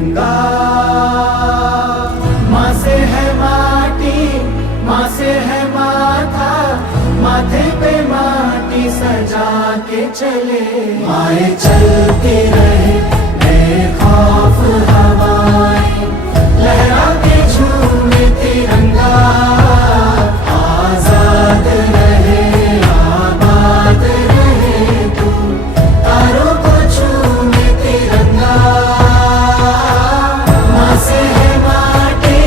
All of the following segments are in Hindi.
तिरंगा। माँ से है माटी, माँ से है माथा, माथे पे माटी सजा के चले। माए चलती रहे बेखौफ हवाएं, लहरा के झूमे तिरंगा। आजाद रहे आबाद रहे तू, तारों को झूमे तिरंगा। माँ से है माटी,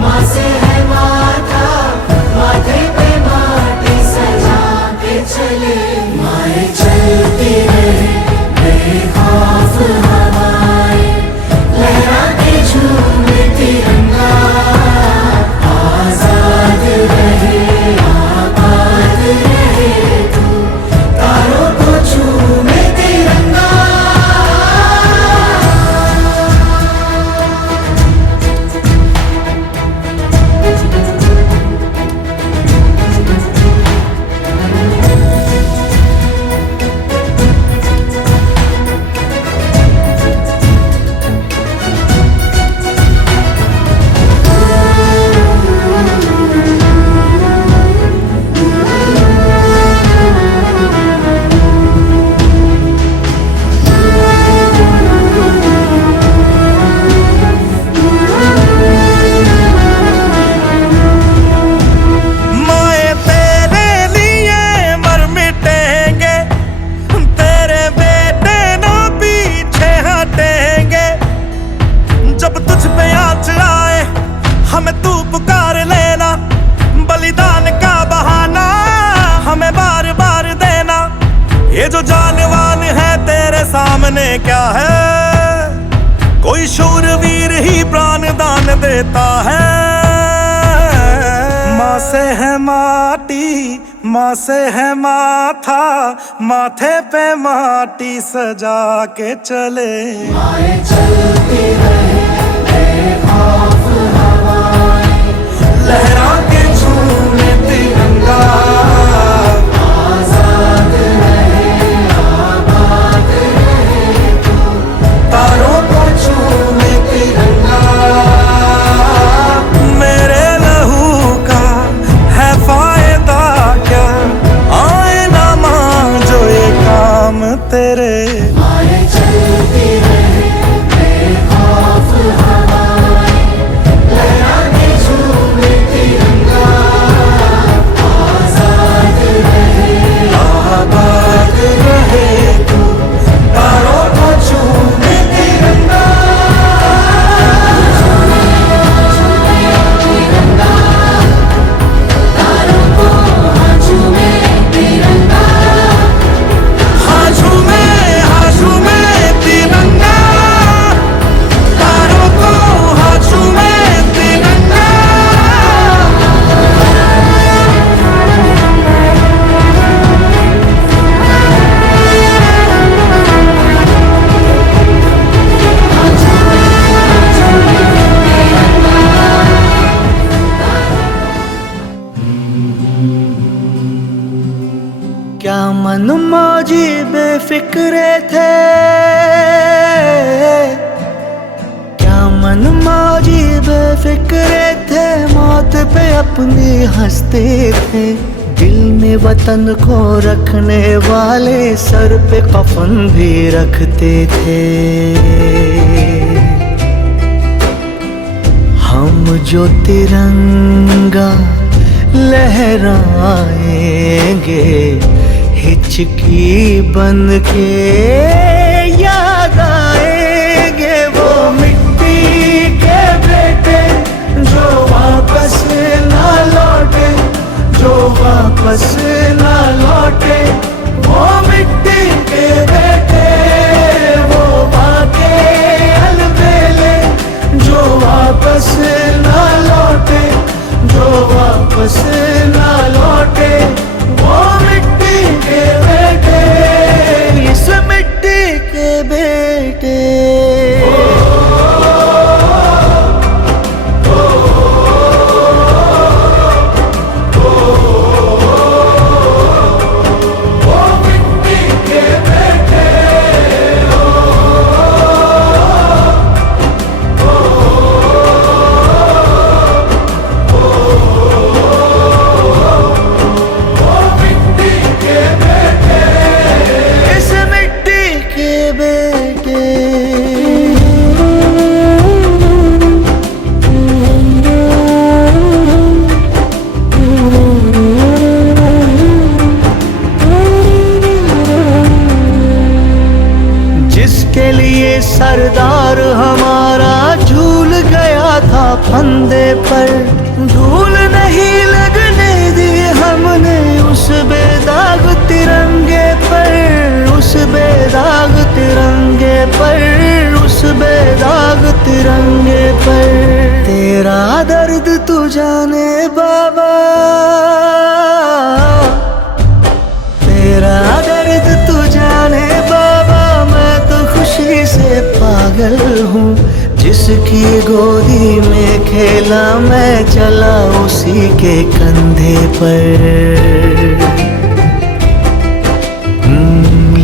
माँ से है माथा, माथे पे माटी सजा के चले। माए चलती रहे बेखौफ हवाएं, लहरा के झूमे तिरंगा। आजाद रहे आबाद रहे तू, तारों को झूमे तिरंगा। जब तुझ पे आँच आए हमें तू पुकार लेना, बलिदान का बहाना हमें बार बार देना। ये जो जानवान है तेरे सामने क्या है, कोई शूरवीर ही प्राण दान देता है। माँ से है माटी, माँ से है माथा, माथे पे माटी सजा के चले। माए चलती रहे बेखौफ हवाएं, लहरा के झूमे तिरंगा। आजाद रहे आबाद रहे तू, तारों को झूमे तिरंगा। मेरे लहू का है फायदा क्या, आए ना मां जो ये काम तेरे। माए चलती रहे बेखौफ हवाएं, लहरा के झूमे तिरंगा। आजाद रहे आबाद रहे तू, तारों को झूमे तिरंगा। तारों को हाँ झूमे तिरंगा। हाँ झूमे तिरंगा, तारों को हाँ झूमे तिरंगा। क्या मन मौजी बेफिक्रे थे, क्या मन मौजी बेफिक्रे थे, मौत पे अपनी हंसते थे। दिल में वतन को रखने वाले सर पे कफन भी रखते थे। हम जो तिरंगा लहराएंगे, हिचकी बन के याद आएंगे। वो मिट्टी के बेटे जो वापस ना लौटे, जो वापस ना लौटे। वो मिट्टी के बेटे, वो बाके अलबेले जो वापस ना लौटे, जो वापस ना लौटे। वो मिट्टी के बेटे, इस मिट्टी के बेटे। सरदार हमारा झूल गया था फंदे पर। धूल नहीं लगने दी हमने उस बेदाग तिरंगे पर, उस बेदाग तिरंगे पर, उस बेदाग तिरंगे पर। तेरा दर्द तू जाने बाबा, तेरा दर्द तू जाने बाबा। मैं तो खुशी से पागल हूँ, जिसकी गोदी में खेला मैं चला उसी के कंधे पर।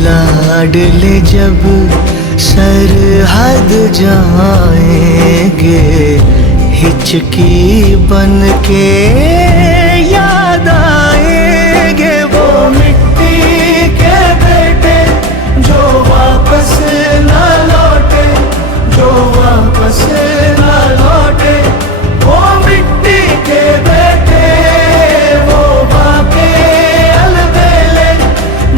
लाडले जब सरहद जाएंगे, हिचकी बन के याद आएंगे वो मिट्टी के बेटे जो वापस न लौटे, जो वापस न लौटे। वो मिट्टी के बेटे वो बाके अलबेले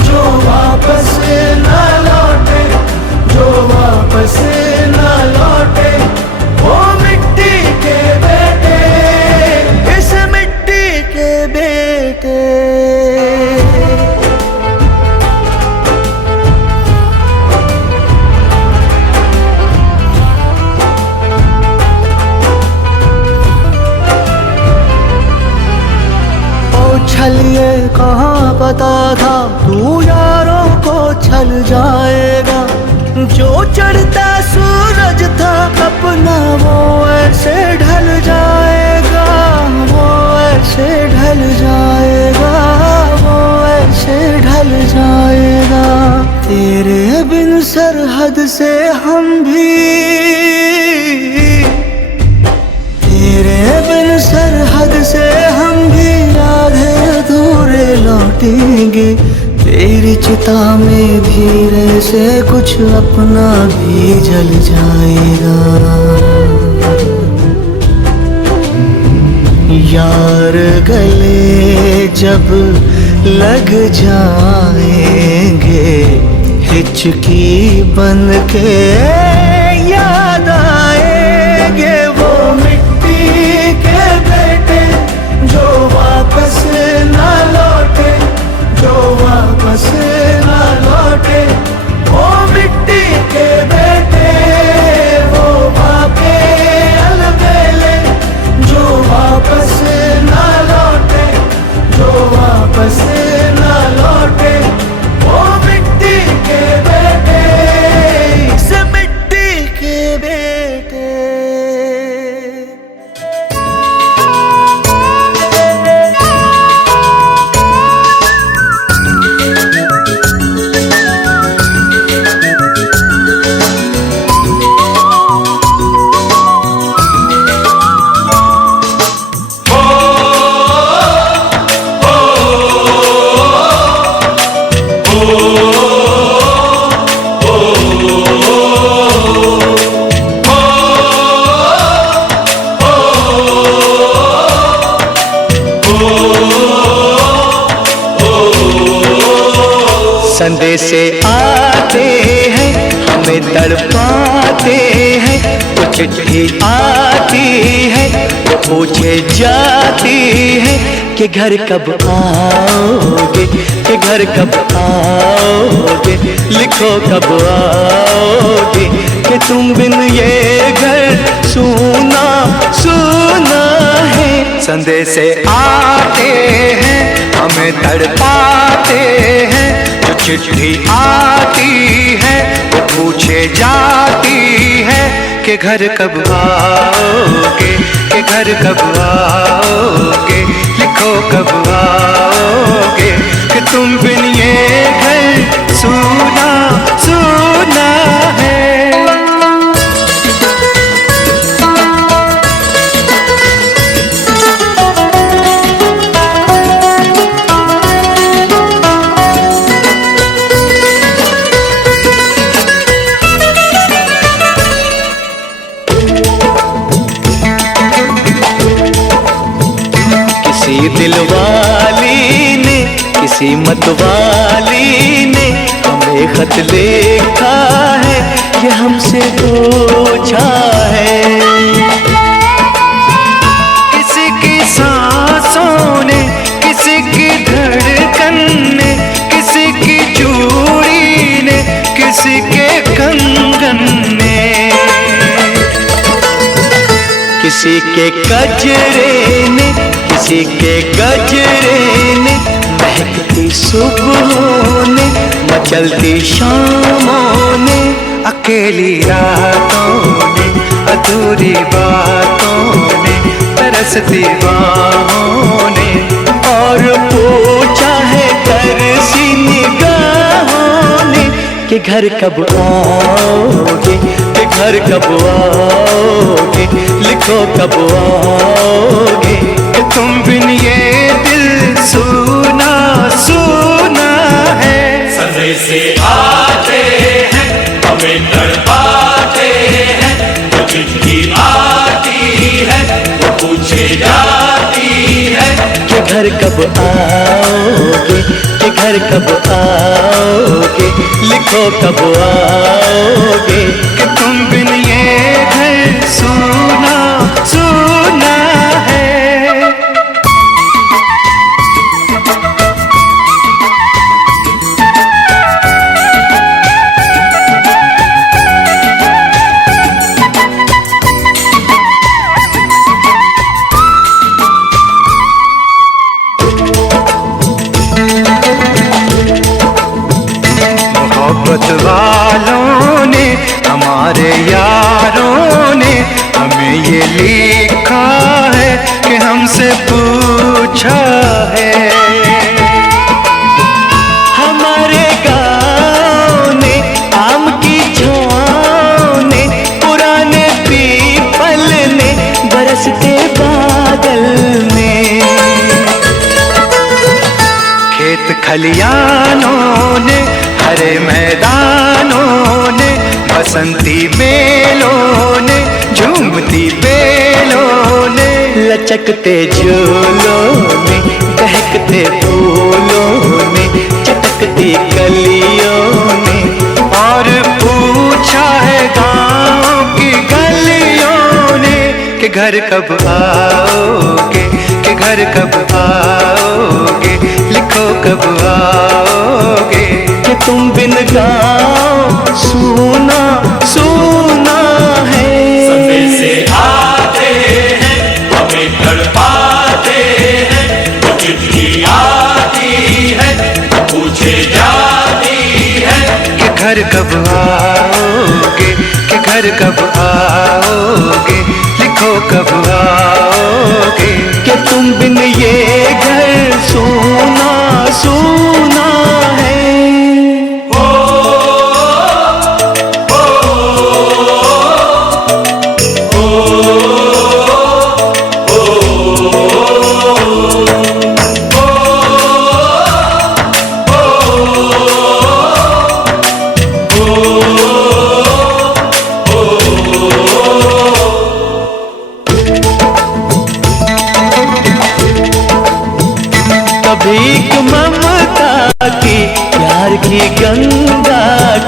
जो वापस न लौटे, जो वापस न लौटे। वो मिट्टी के बेटे, इस मिट्टी के बेटे। छलिए कहाँ पता था तू यारों को छल जाएगा। जो चढ़ता सूरज था अपना वो ऐसे ढल जाएगा, वो ऐसे ढल जाएगा, वो ऐसे ढल जाएगा। तेरे बिन सरहद से हम भी, तेरे बिन सरहद से हम भी आधे अधूरे लौटेंगे। तेरी चिता में धीरे से कुछ अपना भी जल जाएगा। यार गले जब लग जाएंगे, हिचकी बन के याद आएंगे वो मिट्टी के बेटे जो वापस न लौटे, जो वापस न लौटे। वो मिट्टी के बेटे वो बाके अलबेले जो वापस न लौटे, जो वापस न लौटे। वो मिट्टी के बेटे, इस मिट्टी के बेटे। संदेशे आते हैं हमें तड़पाते हैं, तो चिट्ठी आती है तो पूछे जाती है कि घर कब आओगे, कि घर कब आओगे। लिखो कब आओगे कि तुम बिन ये घर सूना सूना है। संदेशे आते हैं हमें तड़पाते हैं, जो चिट्ठी आती है वो पूछे जाती है कि घर कब आओगे, कि घर कब आओगे। लिखो कब आओगे कि तुम बिन ये घर सूना सूना है। किसी दिलवाली ने, किसी मतवाली ने हमें खत लिखा है ये हमसे पूछा है। किसी की सांसों ने, किसी की धड़कन ने, किसी की चूड़ी ने, किसी के कंगन ने, किसी के गजरे ने, किसी के गजरे ने, महकती सुबहों ने, मचलती शामों ने, अकेली रातों ने, अधूरी बातों ने, तरसती बाहों ने, और पूछा है तरसी निगाहों ने कि घर कब आओगे, कि घर कब आओगे, लिखो कब आओगे, कि तुम बिन ये दिल सूना सूना है। समय से आते हैं हमें तड़पाते हैं, वो चिट्ठी आती है वो पूछे जाती है कि घर कब आओगे, कि घर कब आओगे, लिखो कब आओगे, कि तुम बिन ये घर सूना सूना है। मोहब्बत वालों ने, हमारे यारों ने हमें ये लिखा है कि हमसे पूछा है। हमारे गाँव ने, आम की छाँव ने, पुराने पीपल ने, बरसते बादल ने, खेत खलियानों ने, हरे मैदानों ने, बसंती बेलों ने, झूमती बेलों ने, लचकते झूलों ने, बहकते फूलों ने, चटकती कलियों ने, और पूछा है गाँव की गलियों ने कि घर कब आओगे, कि घर कब आओगे, लिखो कब आओगे, कि तुम बिन गाँव सूना सूना है। समय से आते हैं हमें तड़पाते हैं, वो चिट्ठी आती है वो पूछे जाती है कि घर कब आओगे, कि घर कब आओगे, लिखो कब आओगे, कि तुम बिन ये घर सूना सूना है। भीख ममता की, प्यार की गंगा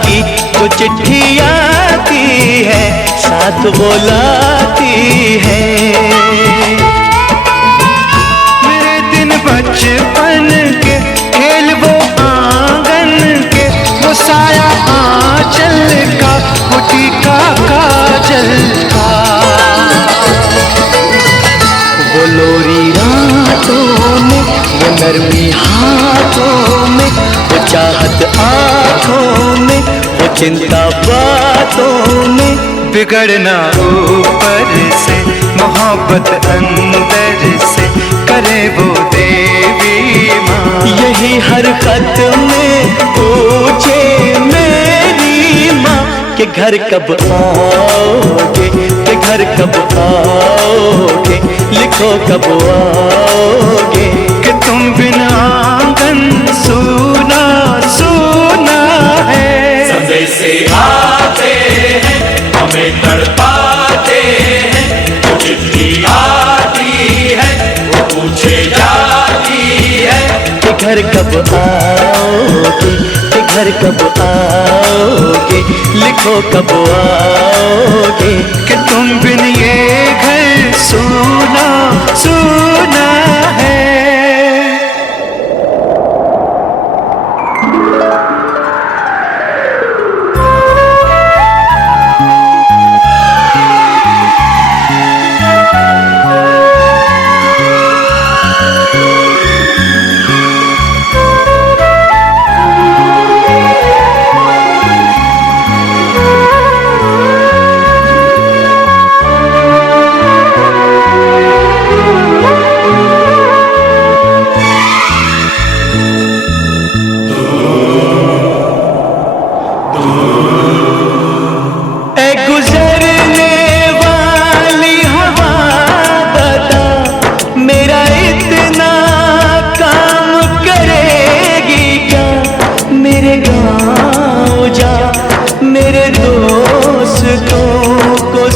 की, जो चिट्ठी आती है साथ बुलाती है। मेरे दिन बचपन के खेल वो आंगन के, वो साया आंचल का, वो टीका काजल का, वो लोरी रातों में, वो नरमी हाथों में, वो चाहत आँखों में, वो चिंता बातों में, बिगड़ना ऊपर से, मोहब्बत अंदर से, करे वो देवी माँ। यही हर खत में पूछे मेरी माँ कि घर कब आओगे, कि घर कब आओगे, लिखो कब आओगे, कि तुम बिना आंगन सूना सूना है। समय से आते हैं हमें तड़पाते हैं, वो चिट्ठी आती है वो पूछे जाती है कि घर कब आओगे, कि घर कब आओगे, लिखो कब आओगे कि तुम बिन ये घर सूना सूना है।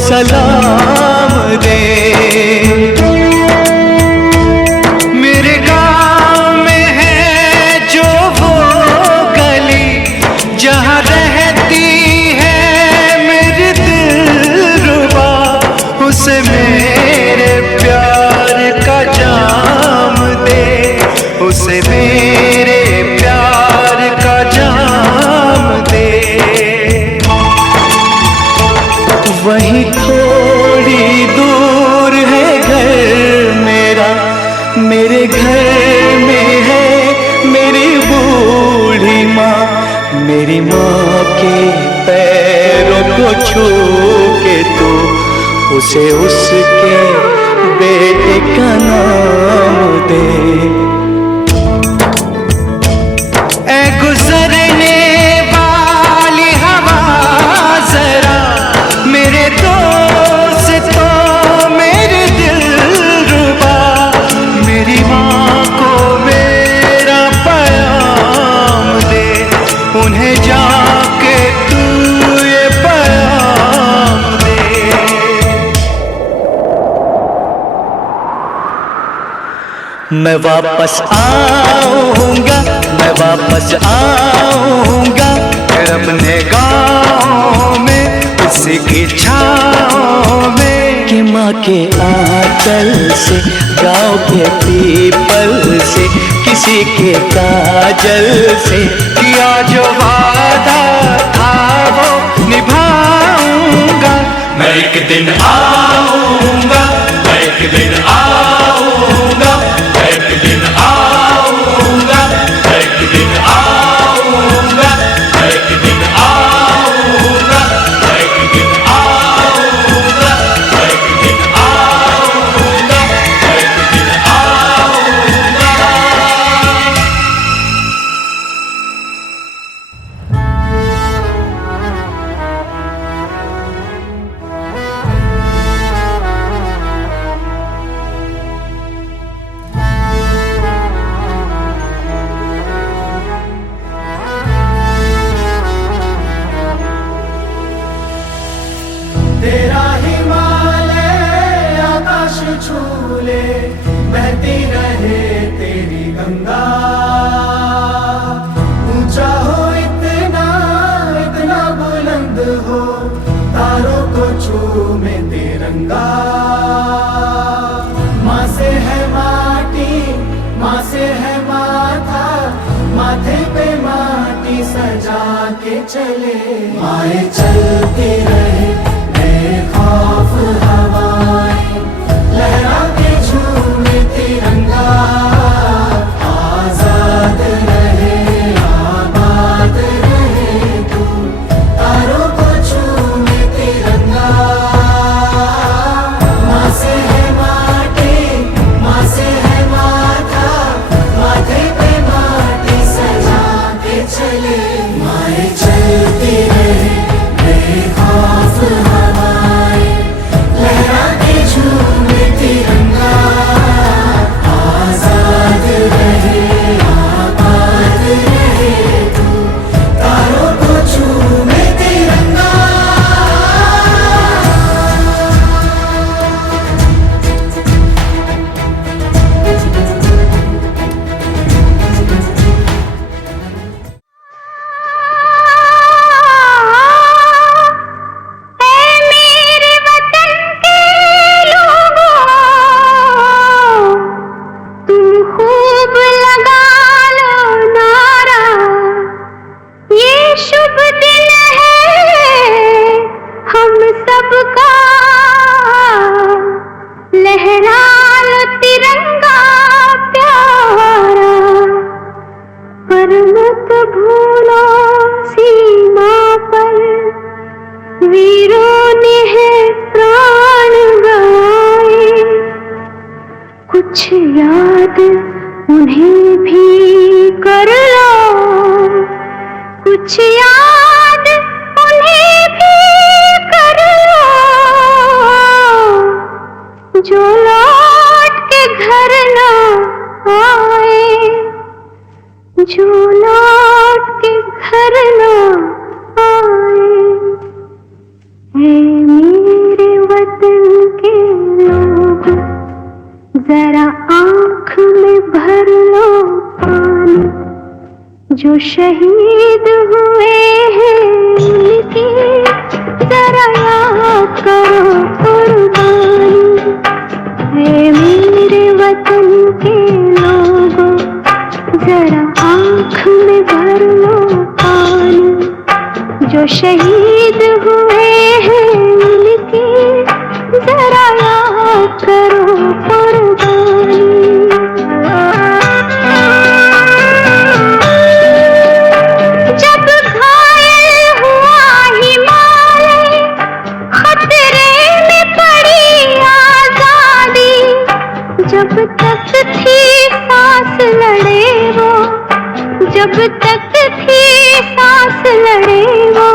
सलाम दे। मेरे गाँव में है जो वो गली जहाँ रहती है मेरी दिलरुबा, उसे मेरे प्यार का जाम दे, उसे मेरे प्यार का जाम दे। वहीं थोड़ी दूर है घर मेरा, मेरे घर में है मेरी बूढ़ी माँ। मेरी माँ के पैरों को छू के तो उसे उसके बेटे का नाम दे। ऐ गुजरने वाली हवा जरा मेरे दोस्तों मेरे दिलरुबा, मेरी माँ को मेरा पैगाम दे, उन्हें जाके तू ये पैगाम दे। मैं वापस आऊंगा, मैं वापस आऊंगा फिर अपने गाँव में उसी की छाँव में, कि माँ के आंचल से, गाँव के पीपल से, किसी के काजल से किया जो वादा था वो निभाऊंगा। मैं एक दिन आऊंगा, मैं एक दिन आऊंगा, मैं एक दिन आऊंगा, मैं एक दिन आऊंगा, मैं एक दिन आऊंगा, मैं एक दिन आऊंगा, मैं एक दिन आऊंगा, मैं एक दिन आऊंगा। तेरा हिमालय आकाश छूले, बहती रहे तेरी गंगा। ऊंचा हो इतना, इतना बुलंद हो, तारों को चूमे तिरंगा। माँ से है माटी, माँ से है माथा, माथे पे माटी सजा के चले। माए चलती रहे खौफ हवाएं, लहरा के झूमे तिरंगा। आजाद रहे आबाद रहे तू, तारों को झूमे तिरंगा। माँ से है माटी, माँ से है माथा, माथे पे माटी सजा के चले। माए चलती रहे वीरों ने है प्राण गवाए, कुछ याद उन्हें भी कर लो, कुछ याद उन्हें भी कर लो, जो लौट के घर ना आए, जो लौट के घर ना आए। ऐ मेरे वतन के लोग, जरा आँख में भर लो पानी, जो शहीद हुए हैं उनकी जरा याद करो कुर्बानी। ऐ मेरे वतन के लोगों, जरा आँख में भर लो पानी, जो शहीद हुए हैं उनकी जरा याद करो कुर्बानी। जब घायल हुआ हिमालय, खतरे में पड़ी आजादी, जब तक थी सांस लड़े वो, जब तक थी सांस लड़े वो,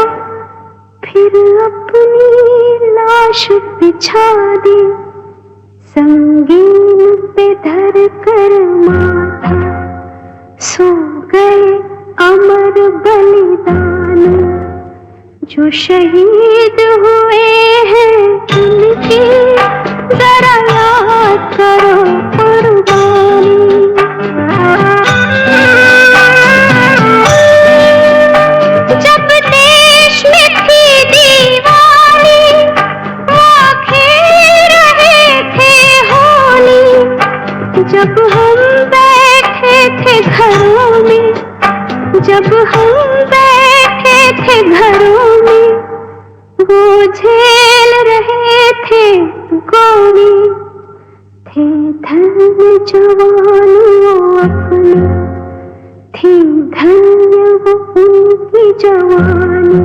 फिर अपनी लाश बिछा दी, संगीन पे धर कर माथा, सो गए अमर बलिदान, जो शहीद हुए हैं उनकी जरा याद करो कुर्बानी। जब देश में थी दीवानी, वो खेल रहे थे होली, जब हम बैठे थे घरों में, जब हम बैठे थे घरों में, वो झेल रहे थे गोली, थे धन्य जवान वो अपने, थी धन्य वो उनकी जवानी,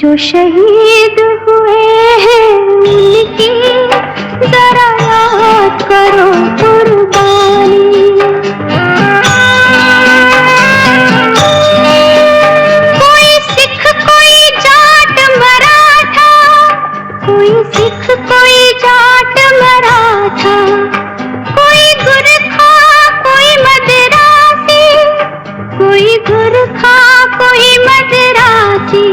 जो शहीद हुए हैं उनकी जरा याद करो कुर्बानी। कोई सिख कोई जाट मराठा, कोई सिख कोई जाट मराठा, कोई गुरखा कोई मदरासी, कोई गुरखा कोई मदरासी,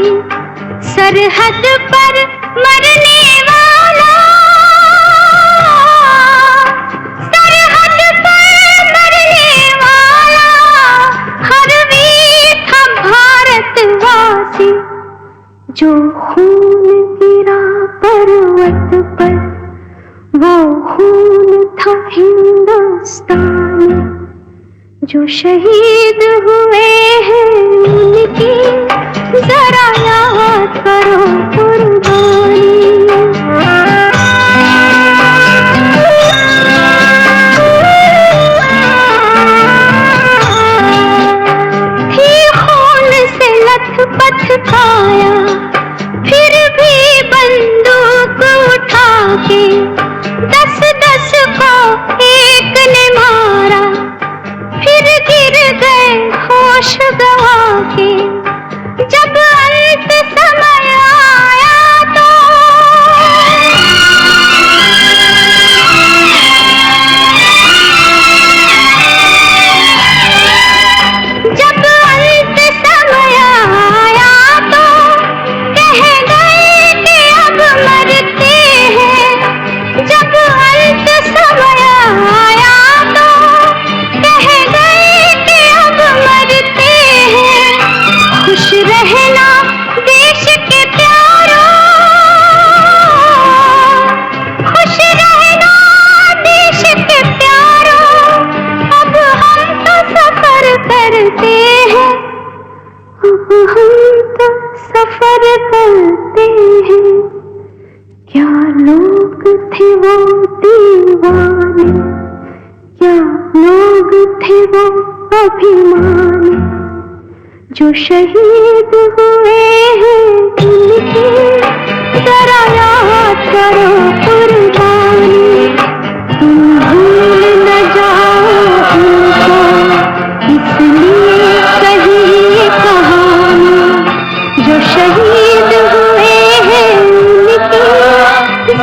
सरहद पर मरने वाला, सरहद पर मरने वाला, हर वीर था भारतवासी, जो खून गिरा पर्वत पर, वो खून था हिंदुस्तानी, जो शहीद हुए हैं उनकी जरा याद करो कुर्बानी। थी खून से लथपथ काया, फिर भी बंदूक उठा के 10-10 को एक ने मारा, फिर गिर गए होश गवा के, जब अंत समय आया तो जब अंत समय आया तो कह गए कि अब मरते हैं, जब अंत समय आया तो कह गए कि अब मरते हैं। खुश रहना देश के प्यारों, खुश रहना देश के प्यारों, अब हम तो सफर करते हैं, अब हम तो सफर करते हैं। क्या लोग थे वो दीवाने, क्या लोग थे वो अभिमानी, जो शहीद हुए हैं उनकी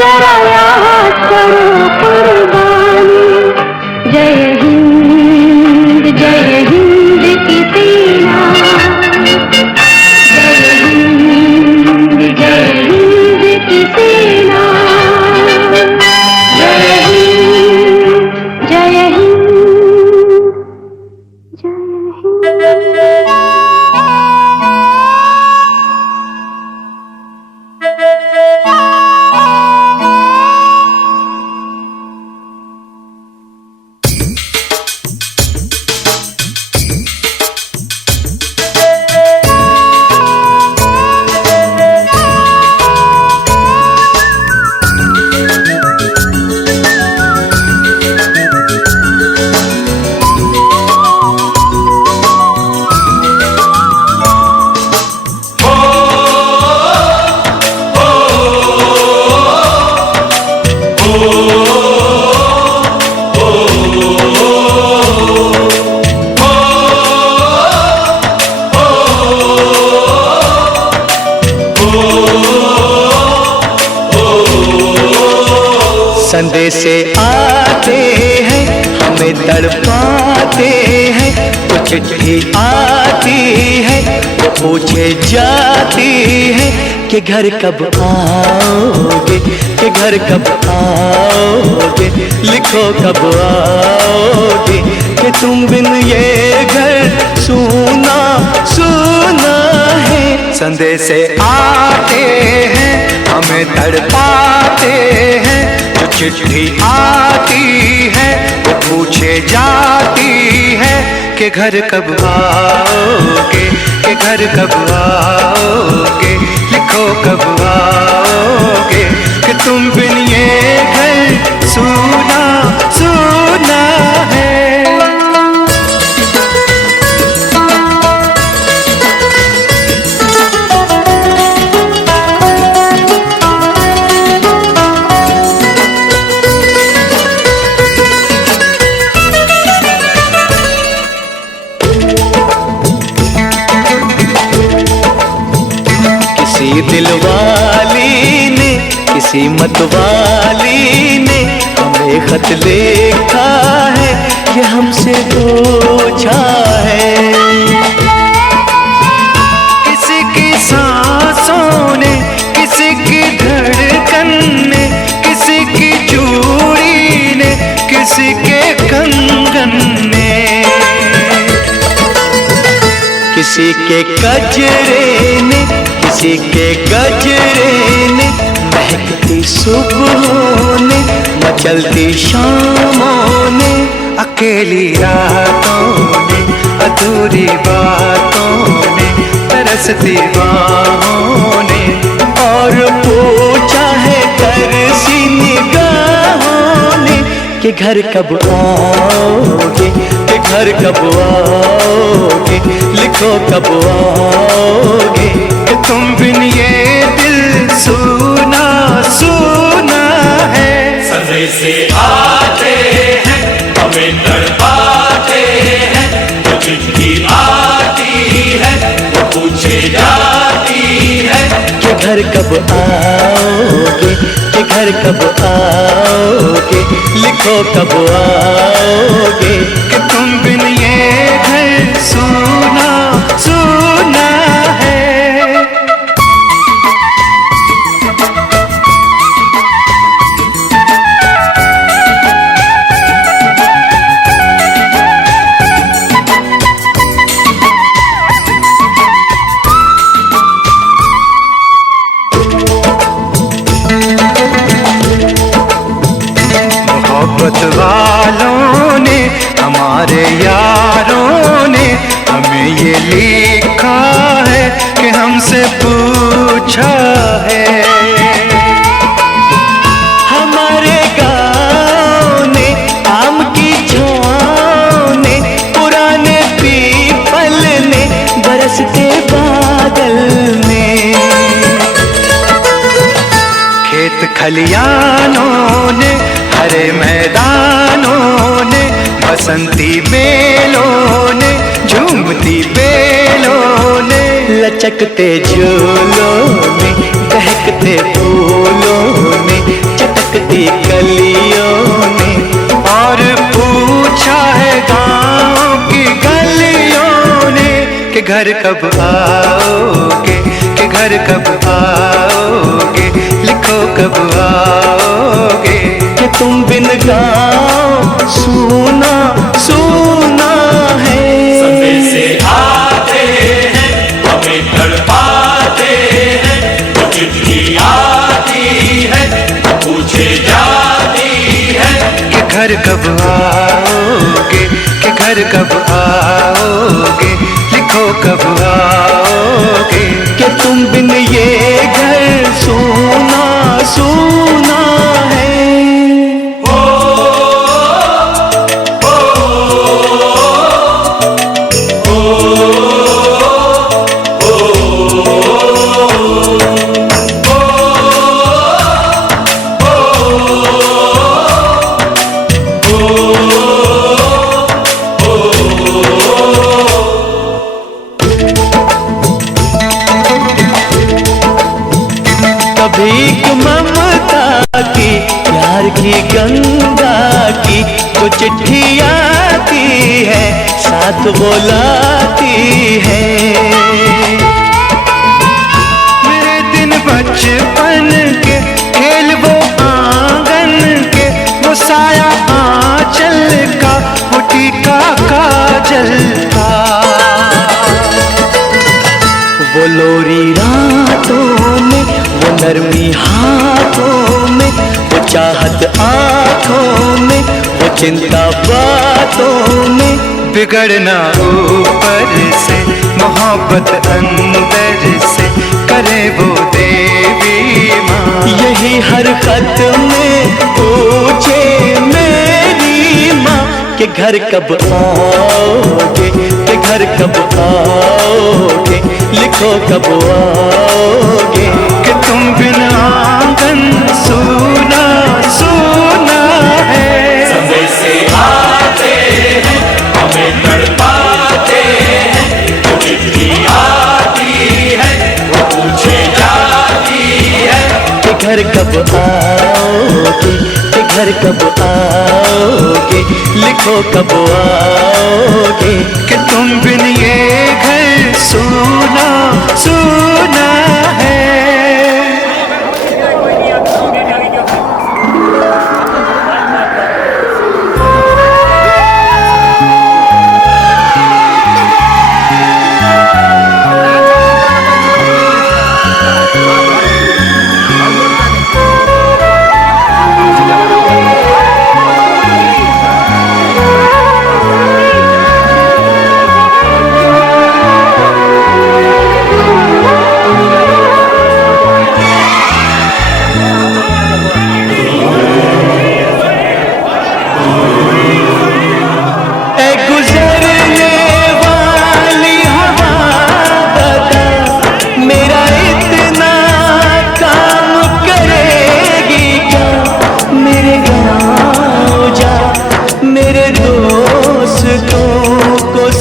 जरा याद करो कुर्बानी। जय हिंद की सेना, जय हिंद की सेना, जय हिंद, जय हिंद, जय हिंद। संदेशे आते हैं हमें तड़पाते हैं, वो चिट्ठी आती है वो पूछे जाती है कि घर कब आओगे, कि घर कब आओगे, लिखो कब आओगे, कि तुम बिन ये घर सूना सूना है। संदेशे आते हैं हमें तड़पाते हैं, जो चिट्ठी आती है वो पूछे जाती है कि घर कब आओगे, कि घर कब आओगे, लिखो कब आओगे, कि तुम बिन ये घर सूना सूना है। किसी दिलवाली ने, किसी मतवाली ने हमें खत लिखा है, ये हमसे पूछा है। किसी की सांसों ने, किसी की धड़कन ने, किसी की चूड़ी ने, किसी के कंगन ने, किसी के गजरे ने, किसी के गजरे ने, महकती सुबहों ने, मचलती शामों ने, अकेली रातों ने, अधूरी बातों ने, तरसती बाहों ने, और पूछा है तरसी निगाहों ने कि घर कब आओगे, कि घर कब आओगे, लिखो कब आओगे, कि तुम बिन ये दिल सूना सूना है। संदेशे आते हैं हमें तड़पाते हैं, जो चिट्ठी आती है वो पूछे जाती है कि घर कब आओगे, कि घर कब आओगे, लिखो कब आओगे, कि तुम बिन ये घर सूना सूना है। मोहब्बत वालों ने, हमारे यारों ने हमें ये लिखा है कि हमसे पूछा है। हमारे गाँव ने, आम की छाँव ने, पुराने पीपल ने, बरसते बादल ने, खेत खलियानों ने, हरे मैदानों ने, बसंती बेलों ने, झूमती बेलों ने, लचकते झूलों ने, दहकते फूलों ने, घर कब आओगे, कि घर कब आओगे, लिखो कब आओगे। कि तुम बिन गाओ सुना सुना है। से आते हैं हमें तड़पाते हैं, वो चिट्ठी आती है पूछे जाती है कि घर कब आओगे, कि घर कब आओगे, लिखो कब आओगे। कि तुम बिन ये घर सुना सुना है। भीख ममता की प्यार की गंगा की जो चिट्ठी आती है साथ बुलाती है। मेरे दिन बचपन के खेल वो आंगन के, वो साया आंचल का, वो टीका काजल का। वो लोरी रातों में, वो नरमी हाथों में, वो चाहत आंखों में, वो चिंता बातों में। बिगड़ना ऊपर से, मोहब्बत अंदर से, करे वो देवी माँ। यही हर खत में पूछे मेरी माँ कि घर कब आओगे, कि घर कब आओगे, लिखो कब आओगे। कि तुम बिन आंगन सुना सुना है। समय से आते हैं हमें तड़पाते हैं, वो चिट्ठी आती है वो पूछे जाती है कि घर कब आओगे, कि घर कब आओगे, लिखो कब आओगे। कि तुम बिन ये घर सुना सुना है।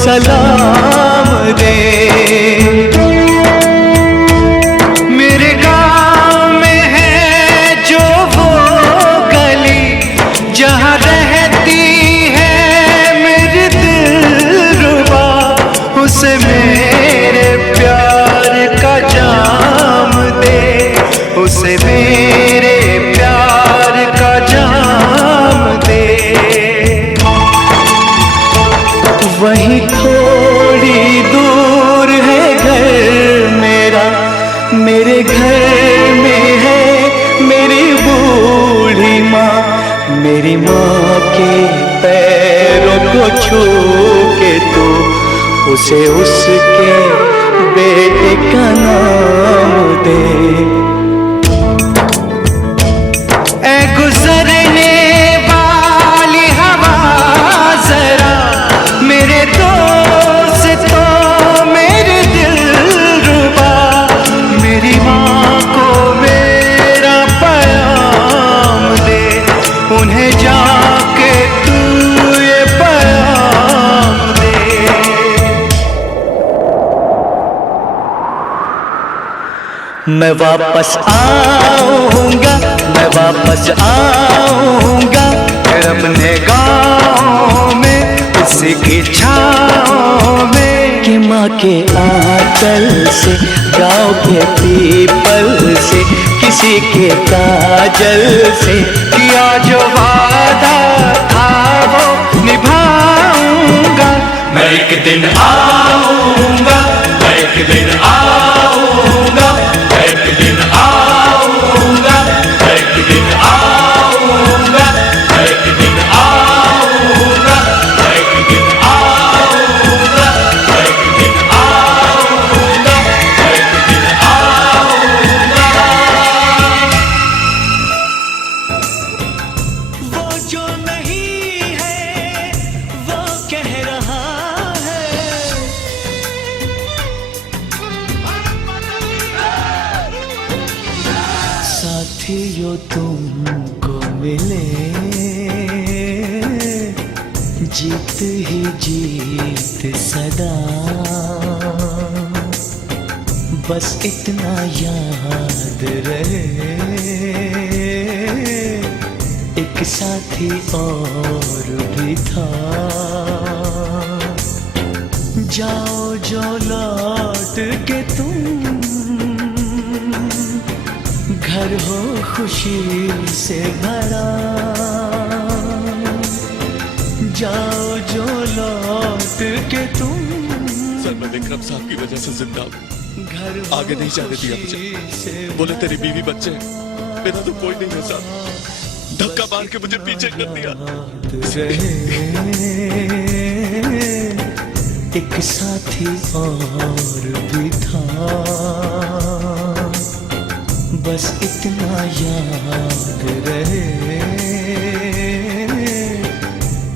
सलाम दे। मेरे गांव में है जो वो गली, जहाँ रहती है मेरी दिलरुबा, उसे मेरे प्यार का जाम दे, उसे मेरे प्यार का जाम दे। वहीं थोड़ी दूर है घर मेरा, मेरे घर में है मेरी बूढ़ी माँ। मेरी माँ के पैरों को छू के तो उसे उसके बेटे का नाम दे। ऐ गुजरने वाली हवा जरा, मेरे दोस्तों मेरे दिलरुबा, मेरी माँ को मेरा पैगाम दे, उन्हें जाके तू ये पैगाम दे। मैं वापस आऊंगा, मैं वापस आऊंगा, फिर अपने गाँव में उसी की छाँव में। कि माँ के आंचल से, गाँव के पीपल से, किसी के काजल से किया जो वादा था वो निभाऊंगा। मैं एक दिन आऊंगा, मैं एक दिन आऊंगा, मैं एक दिन आऊंगा, मैं एक दिन आऊंगा, मैं एक दिन आऊंगा, मैं एक दिन आऊंगा, मैं एक दिन आऊंगा, मैं एक दिन आऊंगा। वो जो नहीं है वो कह रहा है, साथियों तुमको मिले जीत ही जीत सदा, बस इतना याद रहे एक साथी और भी था। जाओ जो लौट के तुम, घर हो खुशी से भरा। जाओ जो लौट के तुम, सर मैं विक्रम साहब की वजह से जिंदा हूँ, घर आगे नहीं जाने दिया मुझे। बोले तेरी बीवी बच्चे हैं, मेरा तो कोई नहीं है साहब, धक्का मार के मुझे पीछे कर दिया। एक साथी और भी था, बस इतना याद रहे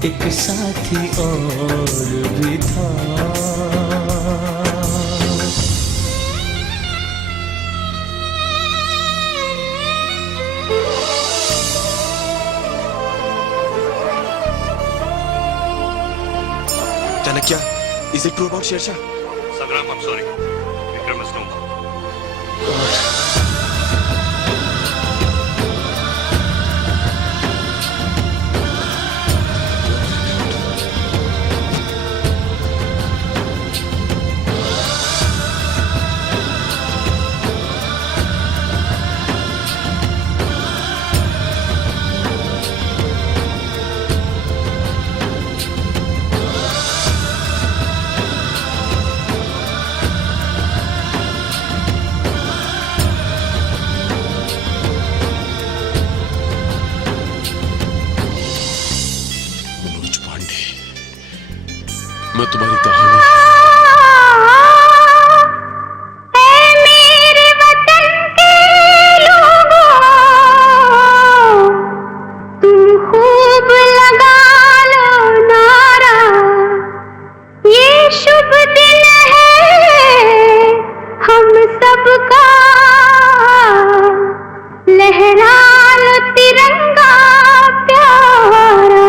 एक साथी और भी था। Chanakya, is it true about Sher Shah? Sangram, I'm sorry. Vikram is no more. मैं तुम्हारी कहानी मेरे वतन के लोगों, तुम खूब लगा लो नारा, ये शुभ दिन है हम सबका, लहरा लो तिरंगा प्यारा,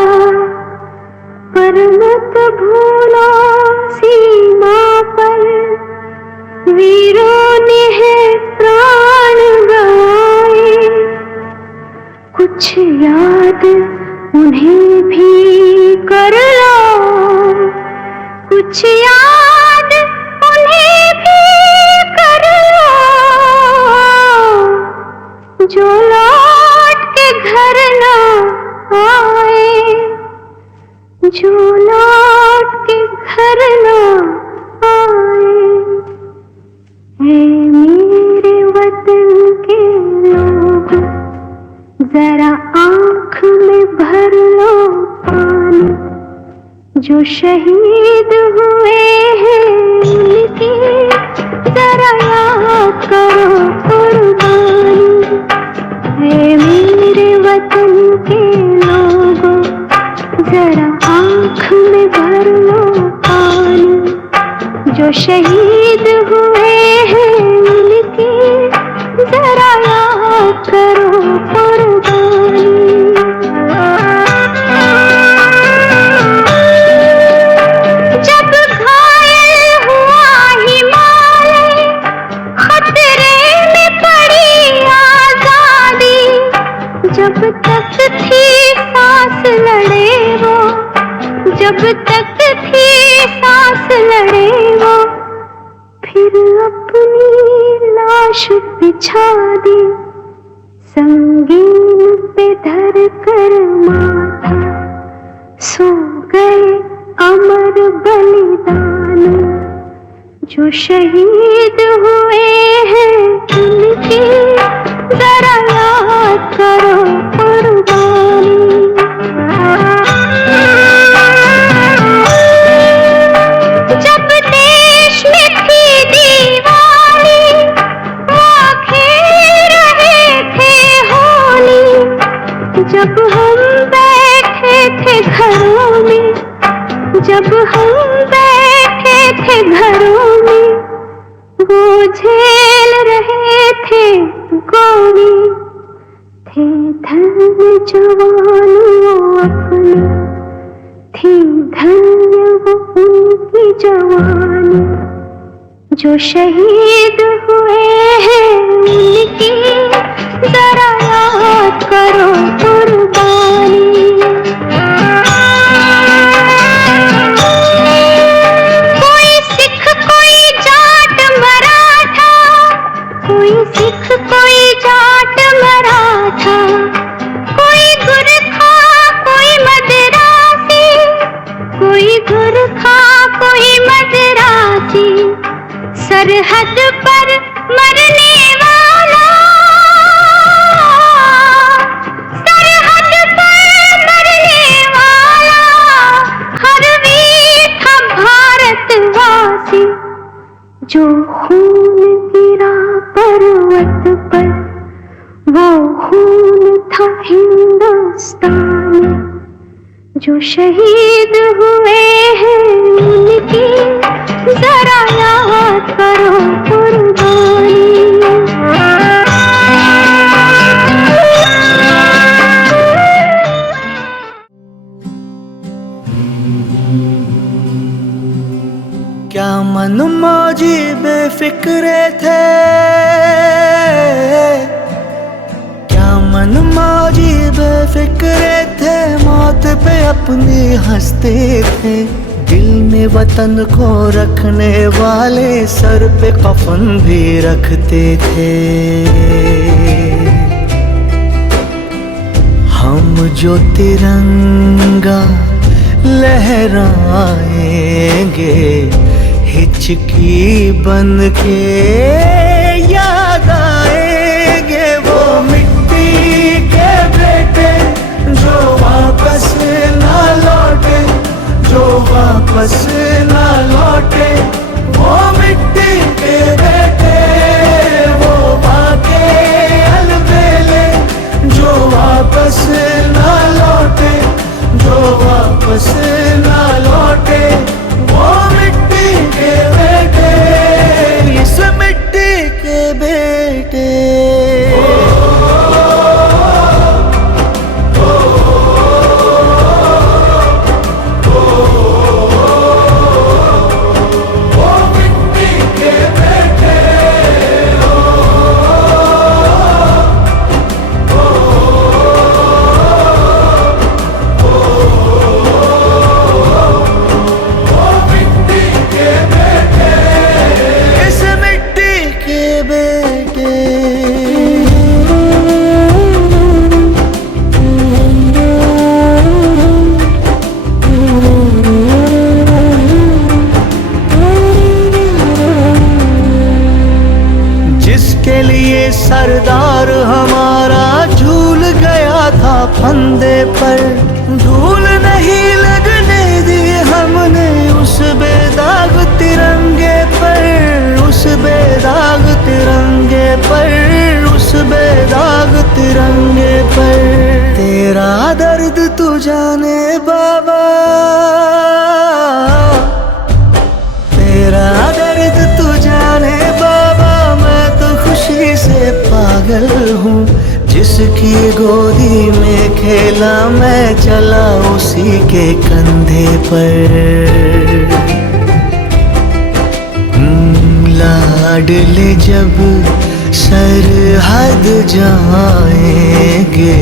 पर मत भूलो सीमा पर वीरों ने है प्राण गए, कुछ याद उन्हें भी कर लो, कुछ याद उन्हें भी कर लो, जो लौट के घर ना आए, जो लौट के घर ना आए। है मेरे वतन के लोग, जरा आँख में भर लो पानी, जो शहीद हुए हैं उनकी जरा याद करो कुर्बानी। है मेरे वतन के लोगों, जरा आँख में भर लो पानी, जो शहीद हुए हैं उनकी जरा याद करो कुर्बानी। जब घायल हुआ हिमालय, खतरे में पड़ी आजादी, जब तक थी सांस लड़े वो, जब तक थी सांस लड़े वो, बिछा दी, संगीन पे धर कर माथा, सो गए अमर बलिदान। जो शहीद हुए हैं उनकी जरा याद करो कुर्बानी। जब देश में थी दीवानी, वो खेल रहे थे होली। जब हम बैठे थे घरों में, जब हम बैठे थे घरों में, वो झेल रहे थे गोली। थे धन्य जवान वो अपने, थी धन्य वो उनकी जवानी। जो शहीद हुए हैं उनकी जरा याद करो कुर्बानी। कोई सिख कोई जाट मराठा, कोई सिख कोई जाट मराठा, कोई गुरखा कोई मदरासी, कोई गुरखा कोई मदरासी। सरहद पर मरने वाला, सरहद पर मरने वाला, हर वीर था भारतवासी। जो खून गिरा पर्वत पर, वो खून था हिंदुस्तानी। जो शहीद हुए हैं उनकी जरा याद करो कुर्बानी। क्या मन मौजी बेफिक्रे थे, क्या मन मौजी बेफिक्रे थे, मौत पे अपनी हंसते थे। दिल में वतन को रखने वाले सर पे कफन भी रखते थे। हम जो तिरंगा लहराएंगे, हिचकी बन के याद आएंगे। वो मिट्टी के बेटे जो वापस ना लौटे, जो वापस ना लौटे। वो मिट्टी के बेटे, वो माँ के अलबेले जो वापस ना लौटे, जो वापस ना लौटे। वो मिट्टी के बेटे, इस मिट्टी के बेटे। सरदार हमारा झूल गया था फंदे पर, धूल नहीं लगने दी हमने उस बेदाग तिरंगे पर, उस बेदाग तिरंगे पर, उस बेदाग तिरंगे पर। तेरा दर्द तू जाने बाबा, तेरा दर्द तू जाने बाबा। मैं तो खुशी से पागल हूँ, जिसकी गोदी में खेला मैं चला उसी के कंधे पर। लाडले जब सरहद जाएंगे,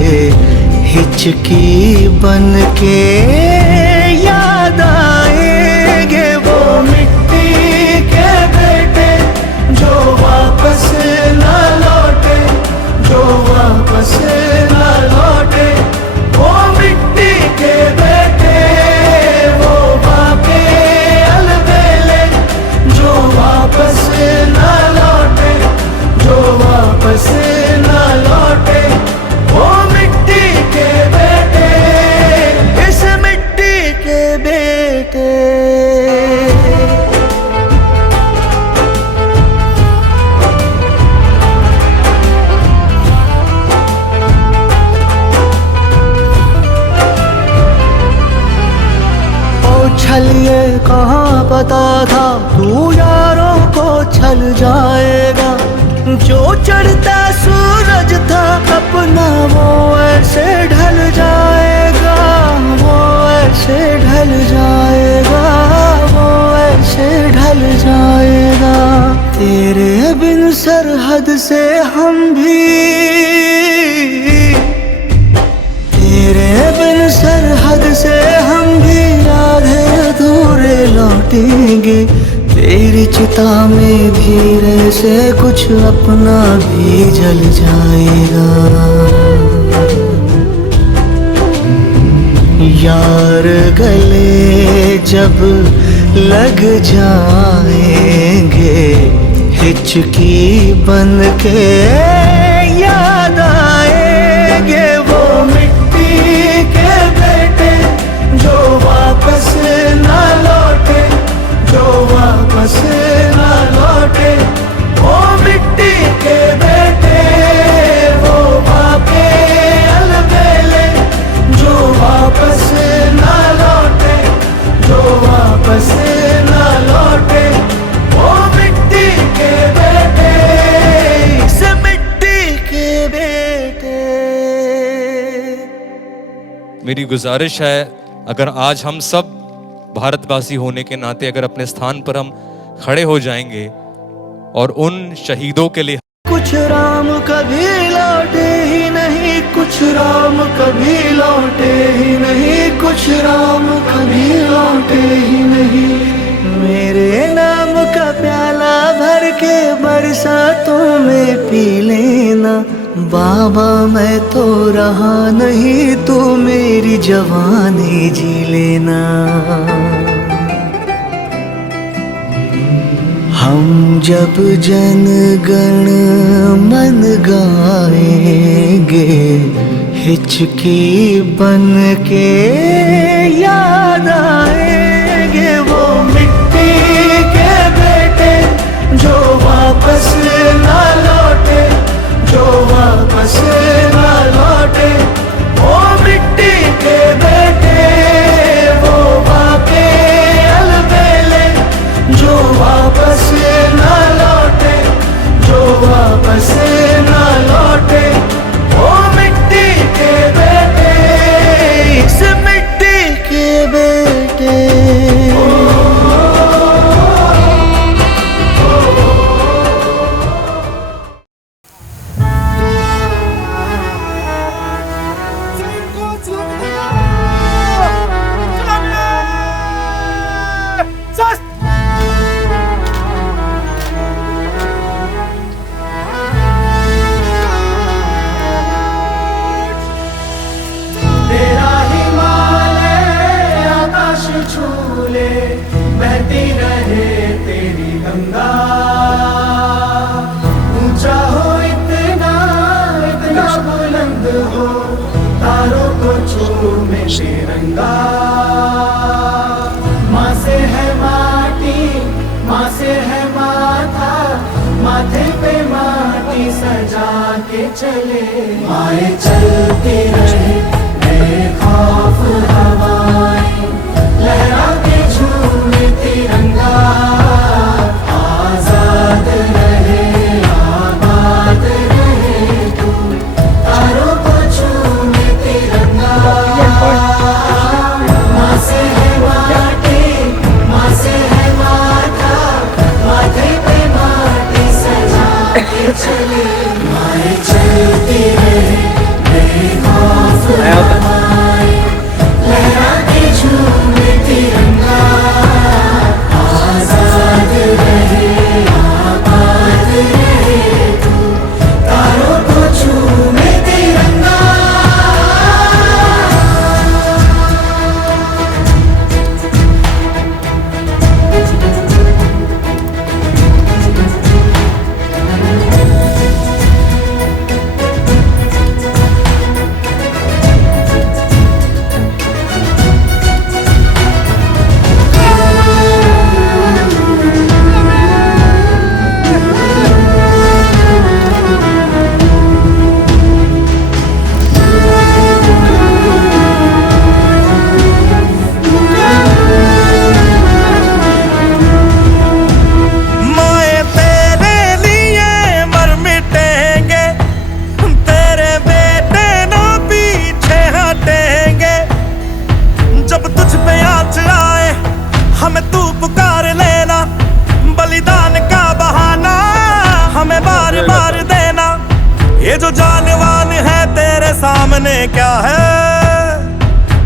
हिचकी बन के याद आएंगे। वो मिट्टी के बेटे जो वापस ना लौटे, वापस ना लौटे वो मिट्टी के बेटे, इस मिट्टी के बेटे। छलिए कहाँ पता था तू यारों को छल जाएगा, जो चढ़ता सूरज था अपना वो ऐसे ढल जाएगा, वो ऐसे ढल जाएगा, वो ऐसे ढल जाएगा। तेरे बिन सरहद से हम भी, तेरे बिन सरहद से हम भी आधे अधूरे लौटेंगे। तेरी चिता में धीरे से कुछ अपना भी जल जाएगा। यार गले जब लग जाएंगे हिचकी बन के याद आएंगे वो मिट्टी के बेटे, जो वापस ना लौटे, जो वापस ना लौटे वो मिट्टी के बेटे, वो बापे अलबेले, जो वापस ना लौटे, जो वापस ना लौटे वो मिट्टी के बेटे, इस मिट्टी के बेटे। मेरी गुजारिश है, अगर आज हम सब भारतवासी होने के नाते अगर अपने स्थान पर हम खड़े हो जाएंगे और उन शहीदों के लिए। कुछ राम कभी लौटे ही नहीं, कुछ राम कभी लौटे ही नहीं, कुछ राम कभी लौटे ही नहीं। मेरे नाम का प्याला भर के बरसातों में पी लेना बाबा, मैं तो रहा नहीं, तू मेरी जवानी जी लेना। हम जब जन गण मन गाएंगे हिचकी बन के याद आएंगे वो मिट्टी के बेटे, जो वापस ना लौटे, जो वापस ना लौटे वो मिट्टी के बेटे, वो बापे अलबेले, जो वापस ना लौटे, जो वापस ना लौटे वो मिट्टी के बेटे, इस मिट्टी के बेटे। बहती रहे तेरी गंगा, ऊंचा हो इतना, इतना बुलंद हो, तारों को चूमे तिरंगा। माँ से है माटी, माँ से है माथा, माथे पे माटी सजा के चले। माए चलती रहे बेखौफ हवाएं, लहरा के झूमे तिरंगा। आजाद रहे आबाद रहे तू, तारों को झूमे तिरंगा। माँ से है माटी, माँ से है माथा, माथे पे माटी सजा के चले। माए चलती रहे बेखौफ ये जो जानवान है तेरे सामने क्या है,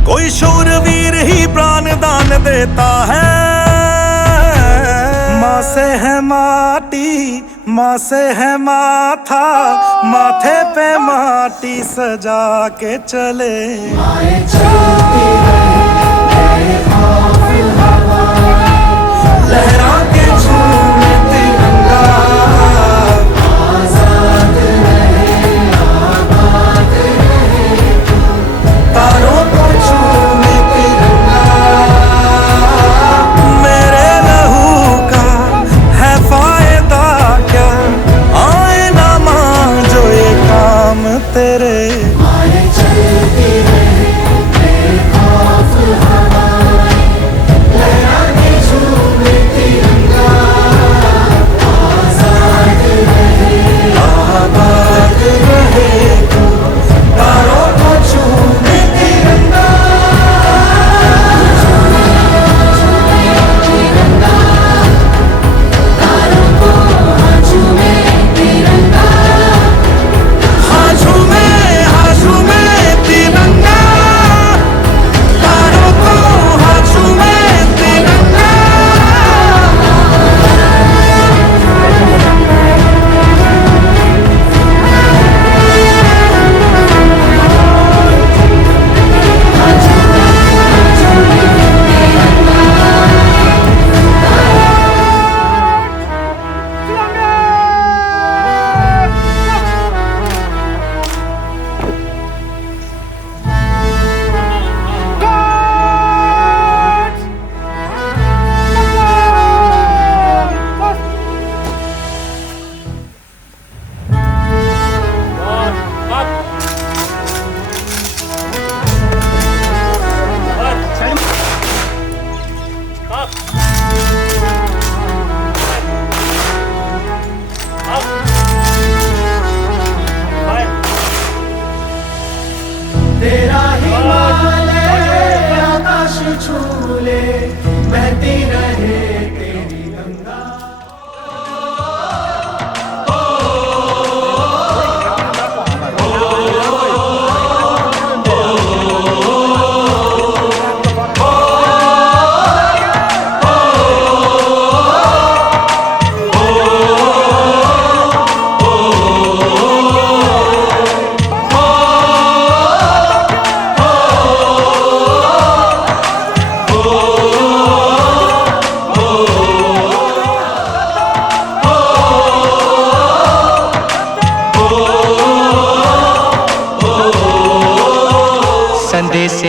कोई शूरवीर ही प्राण दान देता है। माँ से है माटी, माँ से है माथा, माथे पे माटी सजा के चले। लहरा के झूमे तिरंगा, आजाद रहे आबाद रहे तू। तारों को झूमे तिरंगा, मेरे लहू का है फायदा क्या, आए ना मां जो ये काम तेरे। आए चलती रहे बेखौफ हवाएं, लहरा के झूमे तिरंगा, आजाद रहे आबाद रहे तू। तारों को झूमे तिरंगा, हाँ झूमे तिरंगा, तारों को हाँ झूमे तिरंगा। तेरा हिमालय आकाश छूले, बहती रहे तेरी गंगा। संदेश